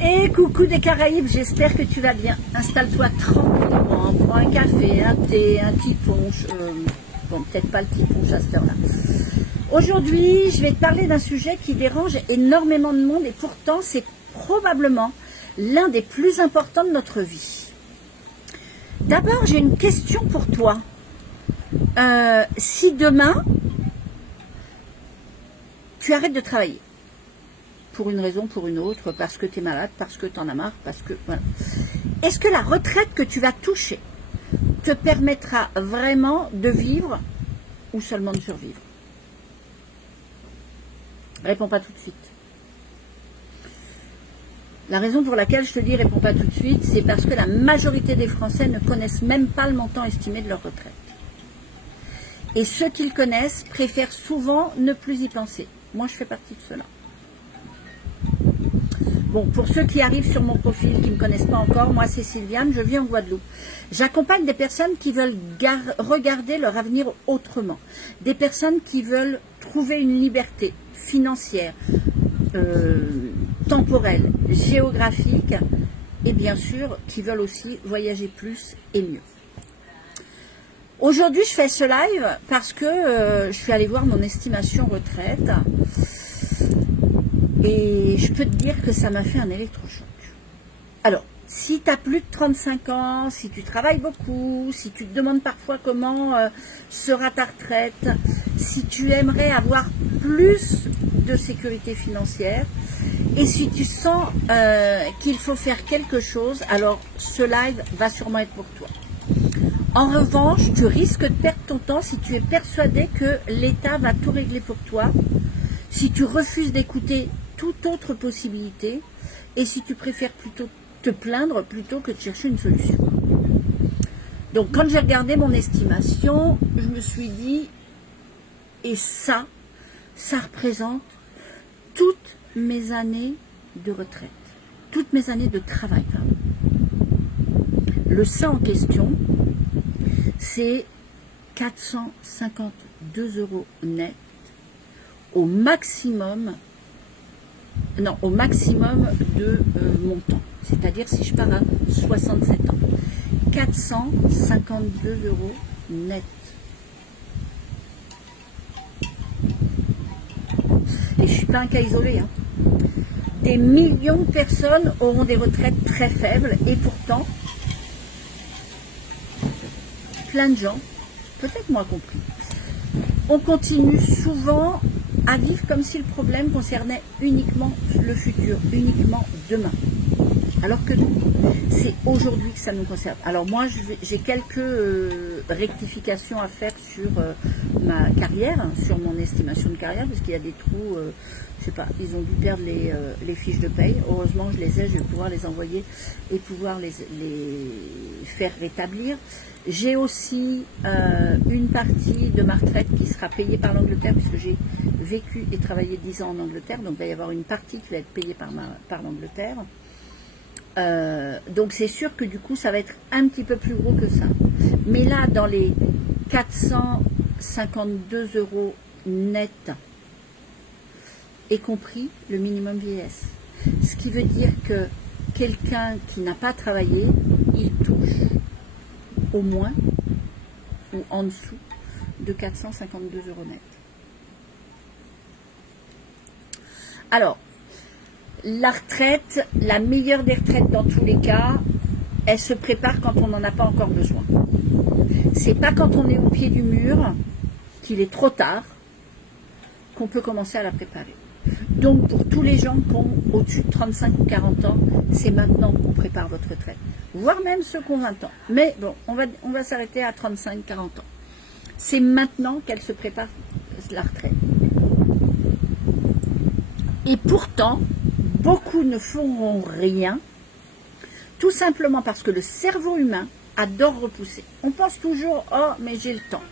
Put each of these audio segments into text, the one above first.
Et coucou des Caraïbes, j'espère que tu vas bien. Installe-toi tranquillement, prends un café, un thé, un petit punch. Bon, peut-être pas le petit punch à cette heure-là. Aujourd'hui, je vais te parler d'un sujet qui dérange énormément de monde et pourtant c'est probablement l'un des plus importants de notre vie. D'abord, j'ai une question pour toi. Si demain, tu arrêtes de travailler, pour une raison, pour une autre, parce que tu es malade, parce que tu en as marre, parce que... Voilà. Est-ce que la retraite que tu vas toucher te permettra vraiment de vivre ou seulement de survivre? Réponds pas tout de suite. La raison pour laquelle je te dis réponds pas tout de suite, c'est parce que la majorité des Français ne connaissent même pas le montant estimé de leur retraite. Et ceux qui le connaissent préfèrent souvent ne plus y penser. Moi, je fais partie de ceux-là. Bon, pour ceux qui arrivent sur mon profil, qui ne me connaissent pas encore, moi c'est Sylviane, je vis en Guadeloupe. J'accompagne des personnes qui veulent regarder leur avenir autrement. Des personnes qui veulent trouver une liberté financière, temporelle, géographique, et bien sûr, qui veulent aussi voyager plus et mieux. Aujourd'hui, je fais ce live parce que je suis allée voir mon estimation retraite. Et je peux te dire que ça m'a fait un électrochoc. Alors, si tu as plus de 35 ans, si tu travailles beaucoup, si tu te demandes parfois comment sera ta retraite, si tu aimerais avoir plus de sécurité financière, et si tu sens qu'il faut faire quelque chose, alors ce live va sûrement être pour toi. En revanche, tu risques de perdre ton temps si tu es persuadé que l'État va tout régler pour toi, si tu refuses d'écouter toute autre possibilité et si tu préfères plutôt te plaindre plutôt que de chercher une solution. Donc quand j'ai regardé mon estimation, je me suis dit, et ça représente toutes mes années de retraite, toutes mes années de travail, pardon. Le ça en question, c'est 452 € net au maximum de mon temps. C'est-à-dire si je pars à 67 ans. 452 € net. Et je ne suis pas un cas isolé. Hein. Des millions de personnes auront des retraites très faibles et pourtant, plein de gens, peut-être moi compris, on continue souvent à vivre comme si le problème concernait uniquement le futur, uniquement demain. Alors que non, c'est aujourd'hui que ça nous concerne. Alors moi, j'ai quelques rectifications à faire sur ma carrière, sur mon estimation de carrière, parce qu'il y a des trous, je sais pas, ils ont dû perdre les fiches de paye. Heureusement, je les ai, je vais pouvoir les envoyer et pouvoir les faire rétablir. J'ai aussi une partie de ma retraite qui sera payée par l'Angleterre, puisque j'ai vécu et travaillé 10 ans en Angleterre, donc il va y avoir une partie qui va être payée par l'Angleterre. Donc c'est sûr que du coup ça va être un petit peu plus gros que ça. Mais là, dans les 452 € net, y compris le minimum vieillesse. Ce qui veut dire que quelqu'un qui n'a pas travaillé, il touche au moins ou en dessous de 452 € net. Alors, la retraite, la meilleure des retraites dans tous les cas, elle se prépare quand on n'en a pas encore besoin. C'est pas quand on est au pied du mur, qu'il est trop tard, qu'on peut commencer à la préparer. Donc pour tous les gens qui ont au-dessus de 35 ou 40 ans, c'est maintenant qu'on prépare votre retraite. Voire même ceux qui ont 20 ans. Mais bon, on va s'arrêter à 35-40 ans. C'est maintenant qu'elle se prépare la retraite. Et pourtant, beaucoup ne feront rien, tout simplement parce que le cerveau humain adore repousser. On pense toujours, oh mais j'ai le temps,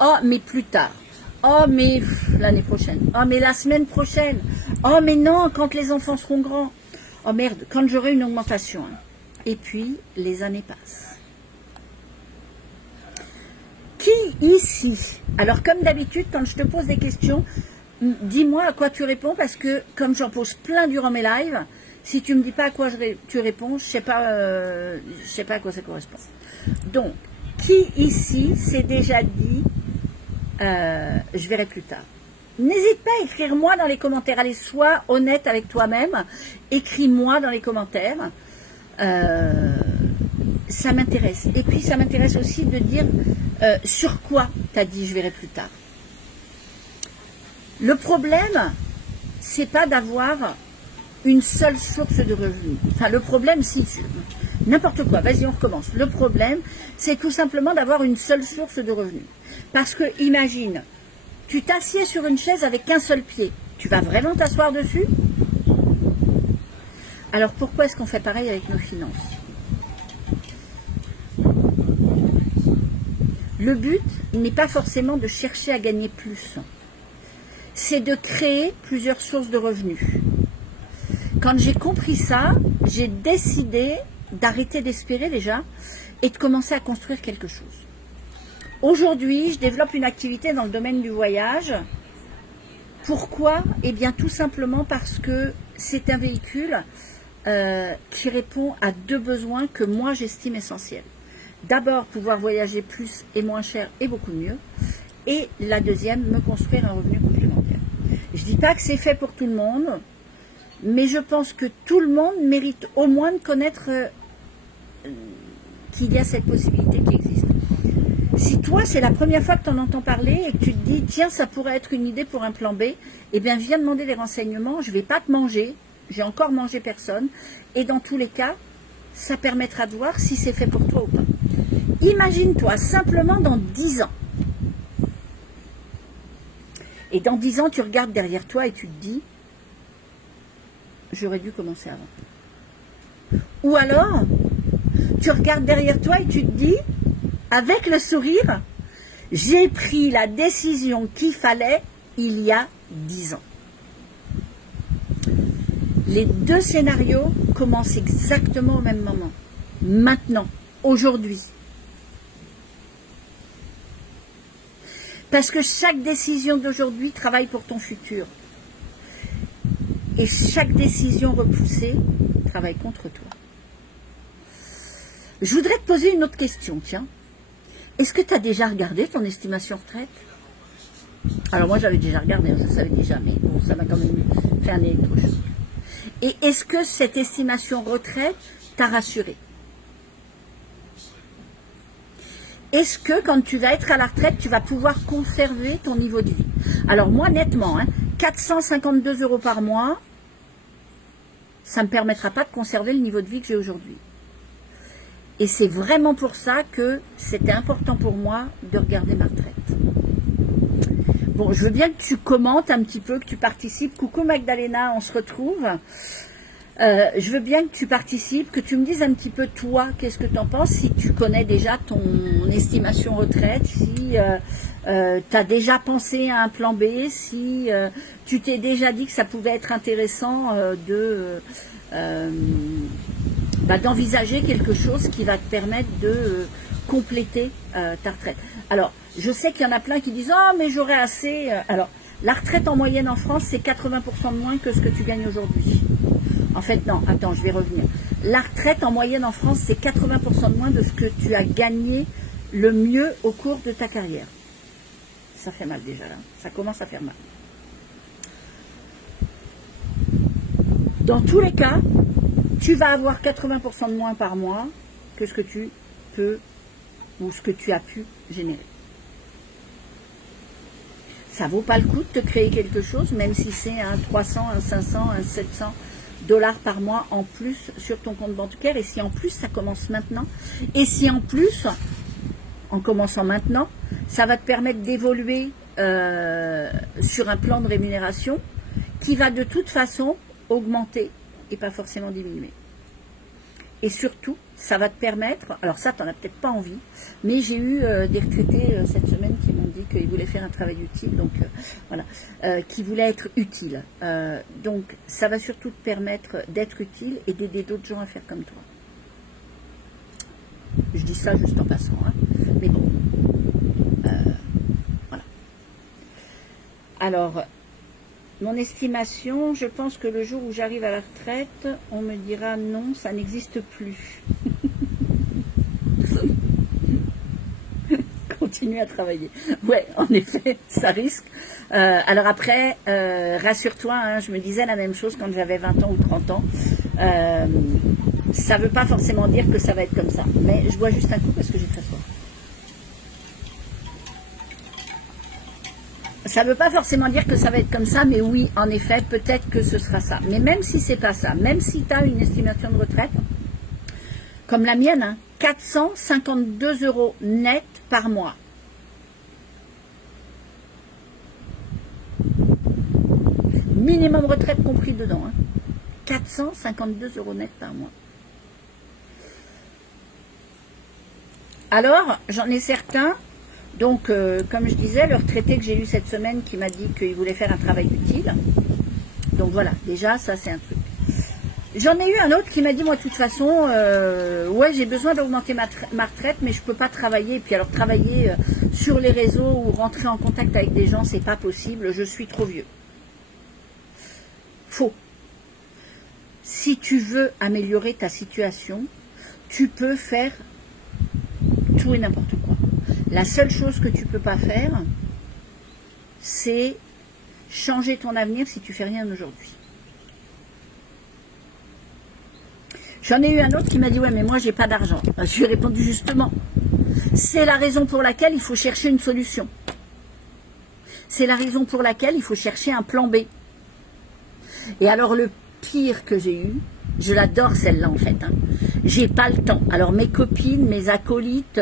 oh mais plus tard, oh mais l'année prochaine, oh mais la semaine prochaine, oh mais non, quand les enfants seront grands, oh merde, quand j'aurai une augmentation. Hein. Et puis, les années passent. Qui ici, alors comme d'habitude, quand je te pose des questions, dis-moi à quoi tu réponds, parce que comme j'en pose plein durant mes lives, Si tu me dis pas à quoi tu réponds, je sais pas à quoi ça correspond. Donc, qui ici s'est déjà dit je verrai plus tard? N'hésite pas à écrire moi dans les commentaires. Allez, sois honnête avec toi-même. Écris-moi dans les commentaires. Ça m'intéresse. Et puis, ça m'intéresse aussi de dire sur quoi tu as dit je verrai plus tard. Le problème, c'est pas d'avoir une seule source de revenus. Enfin, le problème, si n'importe quoi, vas-y, on recommence. Le problème, c'est tout simplement d'avoir une seule source de revenus. Parce que, imagine, tu t'assieds sur une chaise avec qu'un seul pied. Tu vas vraiment t'asseoir dessus? Alors, pourquoi est-ce qu'on fait pareil avec nos finances? Le but n'est pas forcément de chercher à gagner plus. C'est de créer plusieurs sources de revenus. Quand j'ai compris ça, j'ai décidé d'arrêter d'espérer déjà et de commencer à construire quelque chose. Aujourd'hui, je développe une activité dans le domaine du voyage. Pourquoi? Eh bien, tout simplement parce que c'est un véhicule qui répond à deux besoins que moi j'estime essentiels. D'abord, pouvoir voyager plus et moins cher et beaucoup mieux. Et la deuxième, me construire un revenu complémentaire. Je ne dis pas que c'est fait pour tout le monde, mais je pense que tout le monde mérite au moins de connaître qu'il y a cette possibilité qui existe. Si toi, c'est la première fois que tu en entends parler et que tu te dis, tiens, ça pourrait être une idée pour un plan B, eh bien, viens demander des renseignements, je ne vais pas te manger, j'ai encore mangé personne, et dans tous les cas, ça permettra de voir si c'est fait pour toi ou pas. Imagine-toi simplement dans 10 ans. Et dans 10 ans, tu regardes derrière toi et tu te dis, j'aurais dû commencer avant. Ou alors, tu regardes derrière toi et tu te dis, avec le sourire, j'ai pris la décision qu'il fallait il y a 10 ans. Les deux scénarios commencent exactement au même moment. Maintenant, aujourd'hui. Parce que chaque décision d'aujourd'hui travaille pour ton futur. Et chaque décision repoussée travaille contre toi. Je voudrais te poser une autre question, tiens. Est-ce que tu as déjà regardé ton estimation retraite? Alors moi j'avais déjà regardé, je savais déjà, mais bon, ça m'a quand même fait un électrochoc. Et est-ce que cette estimation retraite t'a rassuré? Est-ce que quand tu vas être à la retraite, tu vas pouvoir conserver ton niveau de vie? Alors moi, nettement, 452 € par mois, ça ne me permettra pas de conserver le niveau de vie que j'ai aujourd'hui. Et c'est vraiment pour ça que c'était important pour moi de regarder ma retraite. Bon, je veux bien que tu commentes un petit peu, que tu participes. Coucou Magdalena, on se retrouve. Je veux bien que tu participes, que tu me dises un petit peu toi, qu'est-ce que tu en penses, si tu connais déjà ton estimation retraite, si tu as déjà pensé à un plan B, si tu t'es déjà dit que ça pouvait être intéressant d'envisager quelque chose qui va te permettre de compléter ta retraite. Alors, je sais qu'il y en a plein qui disent « Oh, mais j'aurai assez… » Alors, la retraite en moyenne en France, c'est 80% de moins que ce que tu gagnes aujourd'hui. En fait, non, attends, je vais revenir. La retraite en moyenne en France, c'est 80% de moins de ce que tu as gagné le mieux au cours de ta carrière. Ça fait mal déjà, là. Ça commence à faire mal. Dans tous les cas, tu vas avoir 80% de moins par mois que ce que tu peux ou ce que tu as pu générer. Ça vaut pas le coup de te créer quelque chose, même si c'est un 300, un 500, un 700 $ par mois en plus sur ton compte bancaire. Et si en plus ça commence maintenant, et si en plus, en commençant maintenant, ça va te permettre d'évoluer sur un plan de rémunération qui va de toute façon augmenter et pas forcément diminuer. Et surtout, ça va te permettre, alors ça, tu n'en as peut-être pas envie, mais j'ai eu des retraités cette semaine qui m'ont dit qu'ils voulaient faire un travail utile, donc voilà, qui voulaient être utiles. Donc, ça va surtout te permettre d'être utile et d'aider d'autres gens à faire comme toi. Je dis ça juste en passant, mais bon, voilà. Alors, Mon estimation, je pense que le jour où j'arrive à la retraite, on me dira non, ça n'existe plus. Continuer à travailler. Ouais, en effet, ça risque. Alors après, rassure-toi, hein, je me disais la même chose quand j'avais 20 ans ou 30 ans. Ça ne veut pas forcément dire que ça va être comme ça. Mais je bois juste un coup parce que j'ai très soif. Ça ne veut pas forcément dire que ça va être comme ça, mais oui, en effet, peut-être que ce sera ça. Mais même si c'est pas ça, même si tu as une estimation de retraite, comme la mienne, hein, 452 € net par mois. Minimum retraite compris dedans. Hein. 452 € net par mois. Alors, j'en ai certains. Donc, comme je disais, le retraité que j'ai eu cette semaine qui m'a dit qu'il voulait faire un travail utile. Donc voilà, déjà, ça c'est un truc. J'en ai eu un autre qui m'a dit, moi de toute façon, ouais, j'ai besoin d'augmenter ma retraite, mais je ne peux pas travailler. Et puis alors, travailler sur les réseaux ou rentrer en contact avec des gens, c'est pas possible, je suis trop vieux. Faux. Si tu veux améliorer ta situation, tu peux faire tout et n'importe quoi. La seule chose que tu ne peux pas faire, c'est changer ton avenir si tu fais rien aujourd'hui. J'en ai eu un autre qui m'a dit, ouais, mais moi, j'ai pas d'argent. Je lui ai répondu justement, c'est la raison pour laquelle il faut chercher une solution. C'est la raison pour laquelle il faut chercher un plan B. Et alors, le pire que j'ai eu, je l'adore celle-là en fait, hein. J'ai pas le temps. Alors mes copines, mes acolytes,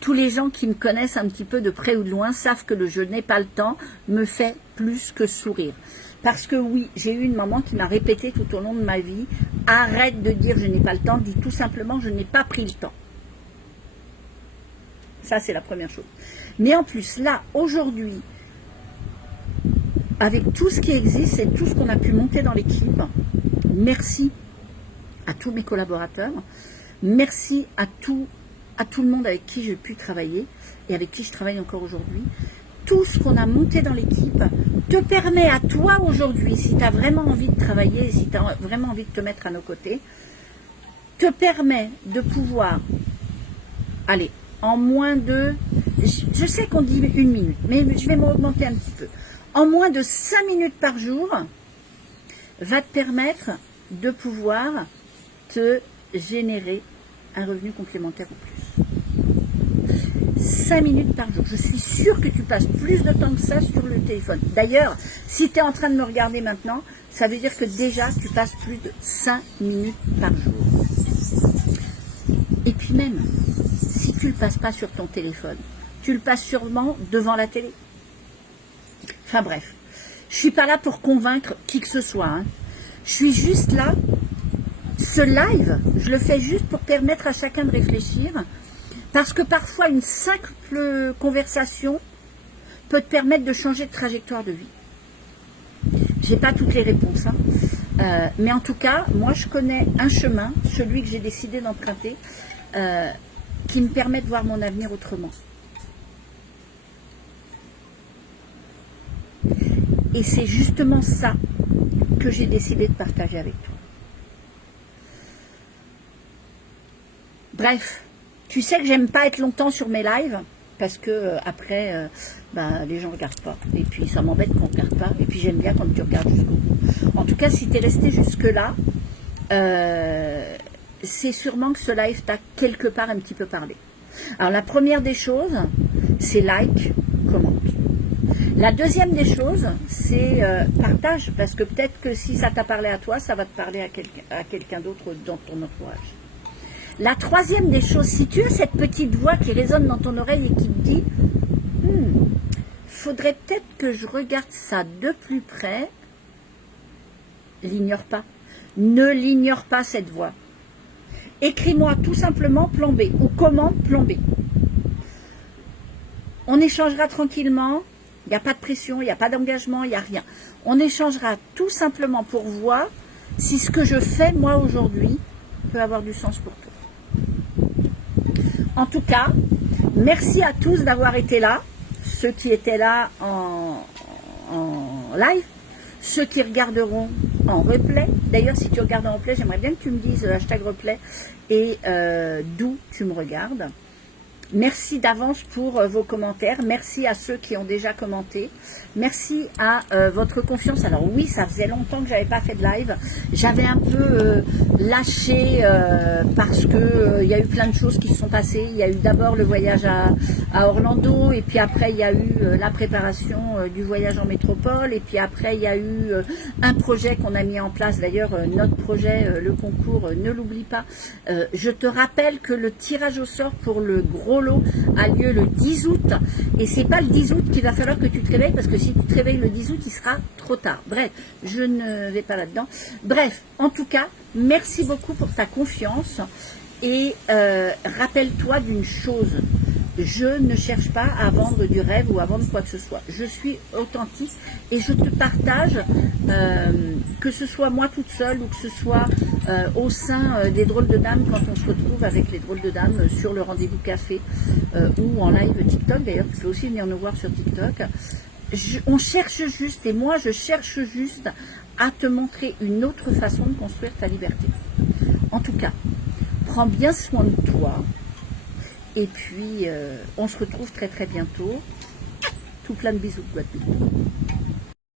tous les gens qui me connaissent un petit peu de près ou de loin savent que le je n'ai pas le temps me fait plus que sourire. Parce que oui, j'ai eu une maman qui m'a répété tout au long de ma vie, arrête de dire je n'ai pas le temps, dis tout simplement je n'ai pas pris le temps. Ça c'est la première chose. Mais en plus là, aujourd'hui, avec tout ce qui existe et tout ce qu'on a pu monter dans l'équipe, merci à tous mes collaborateurs, merci à tout le monde avec qui j'ai pu travailler et avec qui je travaille encore aujourd'hui. Tout ce qu'on a monté dans l'équipe te permet à toi aujourd'hui, si tu as vraiment envie de travailler, si tu as vraiment envie de te mettre à nos côtés, te permet de pouvoir, allez, en moins de, je sais qu'on dit 1 minute, mais je vais m'augmenter un petit peu, en moins de 5 minutes par jour, va te permettre de pouvoir te générer un revenu complémentaire ou plus. 5 minutes par jour. Je suis sûre que tu passes plus de temps que ça sur le téléphone. D'ailleurs, si tu es en train de me regarder maintenant, ça veut dire que déjà tu passes plus de 5 minutes par jour. Et puis même, si tu ne le passes pas sur ton téléphone, tu le passes sûrement devant la télé. Enfin bref, je ne suis pas là pour convaincre qui que ce soit. Hein. Je suis juste là. Ce live, je le fais juste pour permettre à chacun de réfléchir, parce que parfois une simple conversation peut te permettre de changer de trajectoire de vie. Je n'ai pas toutes les réponses, hein. Mais en tout cas, moi je connais un chemin, celui que j'ai décidé d'emprunter, qui me permet de voir mon avenir autrement. Et c'est justement ça que j'ai décidé de partager avec toi. Bref, tu sais que j'aime pas être longtemps sur mes lives, parce que après, les gens ne regardent pas. Et puis ça m'embête qu'on ne regarde pas. Et puis j'aime bien quand tu regardes jusqu'au bout. En tout cas, si tu es resté jusque-là, c'est sûrement que ce live t'a quelque part un petit peu parlé. Alors la première des choses, c'est like, commente. La deuxième des choses, c'est partage, parce que peut-être que si ça t'a parlé à toi, ça va te parler à quelqu'un d'autre dans ton entourage. La troisième des choses, si tu as cette petite voix qui résonne dans ton oreille et qui te dit faudrait peut-être que je regarde ça de plus près, l'ignore pas. Ne l'ignore pas cette voix. Écris-moi tout simplement plan B ou commande plan B. On échangera tranquillement, il n'y a pas de pression, il n'y a pas d'engagement, il n'y a rien. On échangera tout simplement pour voir si ce que je fais moi aujourd'hui peut avoir du sens pour toi. En tout cas, merci à tous d'avoir été là, ceux qui étaient là en live, ceux qui regarderont en replay. D'ailleurs, si tu regardes en replay, j'aimerais bien que tu me dises hashtag replay et d'où tu me regardes. Merci d'avance pour vos commentaires. Merci à ceux qui ont déjà commenté. Merci à votre confiance. Alors oui, ça faisait longtemps que j'avais pas fait de live. J'avais un peu lâché parce que il y a eu plein de choses qui se sont passées. Il y a eu d'abord le voyage à Orlando, et puis après il y a eu la préparation du voyage en métropole, et puis après il y a eu un projet qu'on a mis en place. D'ailleurs, notre projet, le concours, ne l'oublie pas. Je te rappelle que le tirage au sort pour le gros lot a lieu le 10 août, et c'est pas le 10 août qu'il va falloir que tu te réveilles, parce que si tu te réveilles le 10 août, il sera trop tard. Bref, je ne vais pas là-dedans. Bref, en tout cas, merci beaucoup pour ta confiance, et rappelle-toi d'une chose. Je ne cherche pas à vendre du rêve ou à vendre quoi que ce soit. Je suis authentique et je te partage, que ce soit moi toute seule ou que ce soit au sein des drôles de dames, quand on se retrouve avec les drôles de dames sur le rendez-vous café ou en live TikTok. D'ailleurs, tu peux aussi venir nous voir sur TikTok. On cherche juste, et moi je cherche juste à te montrer une autre façon de construire ta liberté. En tout cas, prends bien soin de toi. Et puis, on se retrouve très très bientôt. Tout plein de bisous de Guadeloupe.